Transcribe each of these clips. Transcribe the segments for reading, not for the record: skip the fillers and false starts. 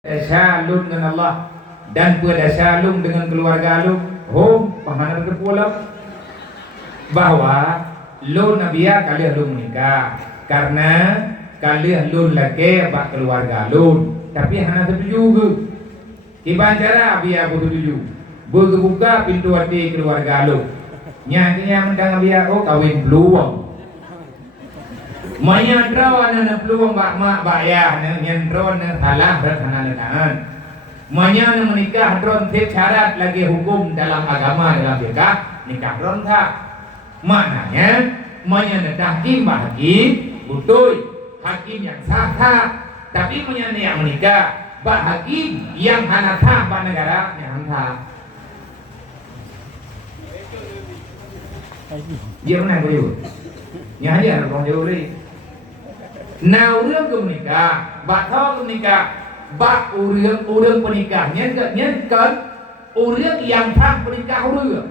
Syalun dengan Allah dan berdasyalung dengan keluarga lu pahanan ke pulau bahwa lu nabiya kalian lu menikah karena kalian lu lagi bak keluarga lu tapi hana setuju ke kibancara biya setuju buka pintu hati keluarga lu nyaknya mendang biya kawin peluang Maya draw na peluang mak bayah na nyendron na halah berkenan. Maya na menikah dron tip syarat lagi hukum dalam agama dalam nikah dron tak. Maknanya maya na hakim betul hakim yang sah tapi maya na yang menikah hakim yang hana sah negara yang sah. Dia mana boleh? Nhà dia còn nhiều đi. Nào ương của menikah, thao của menikah, urang penikah, nhân cấn, urang yang thang penikah urang.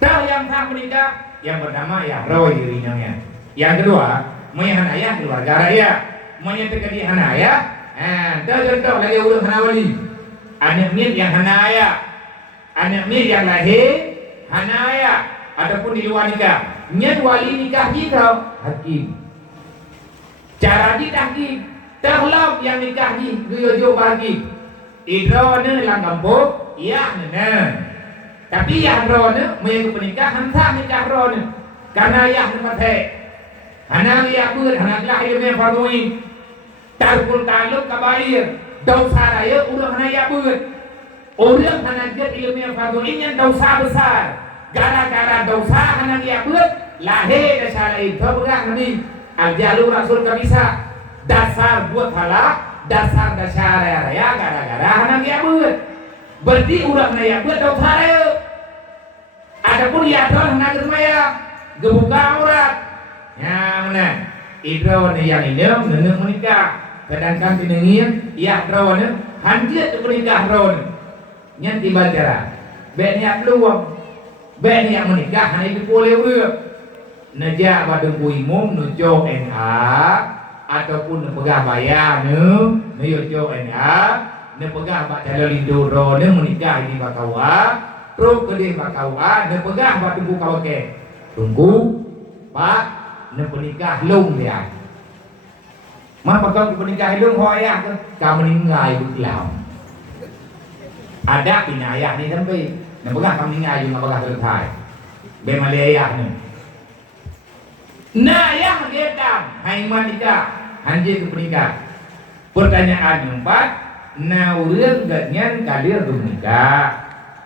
Tahu yang thang penikah, yang pertama ya roy dirinya. Yang kedua, ayah keluarga raya, tekadi hanaya, contoh lagi urang hanawali, anak mir yang hanaya, anak mir yang lahir hanaya, ataupun di luar nikah. Nyen wali nikah kita hakim. Cara ditahkim terlop yang nikah ni gejo bagi. Idrone lang kampung, iya nene. Tapi yang drone menyang pernikahan sah nikah drone. Karena ya mate. Hana ya bud, hana lahir me farmui. Tarkul taluk kabair. Dosa raya urang hana ya bud. Urang hana jet ilmu farmui nyen dosa besar. Gara-gara dosa hana ya bud. Lahir dasar itu berang ni Al-Jalur Rasul kabisa dasar buat halak dasar raya gara-gara anak ya buat berarti urang ya buat dosa raya adapun ya don hana germaya gebuka aurat ya mana idro yang ini neneng menikah sedangkan tinengin ya drone hanjit menikah drone nyen tiba cara bennya peluang ben yang menikah hanya itu boleh urang Neja badung imum nujo NA ataupun nepegah bayar nujo NA nepegah bak calolindo ro menikah di bakawa terus gede bakawa nepegah bak tunggu kawake tunggu pak nepenikah lung dia mah bakal penikah lung hoya ke kamu meninggal belau ada pinayah ni sampai nepegah kamu meninggal juga bakal selesai bemalaya ni Nah yang gedam hai manika hanjir ke penikah. Pertanyaan yang empat, nah urang ganyan kalir menikah.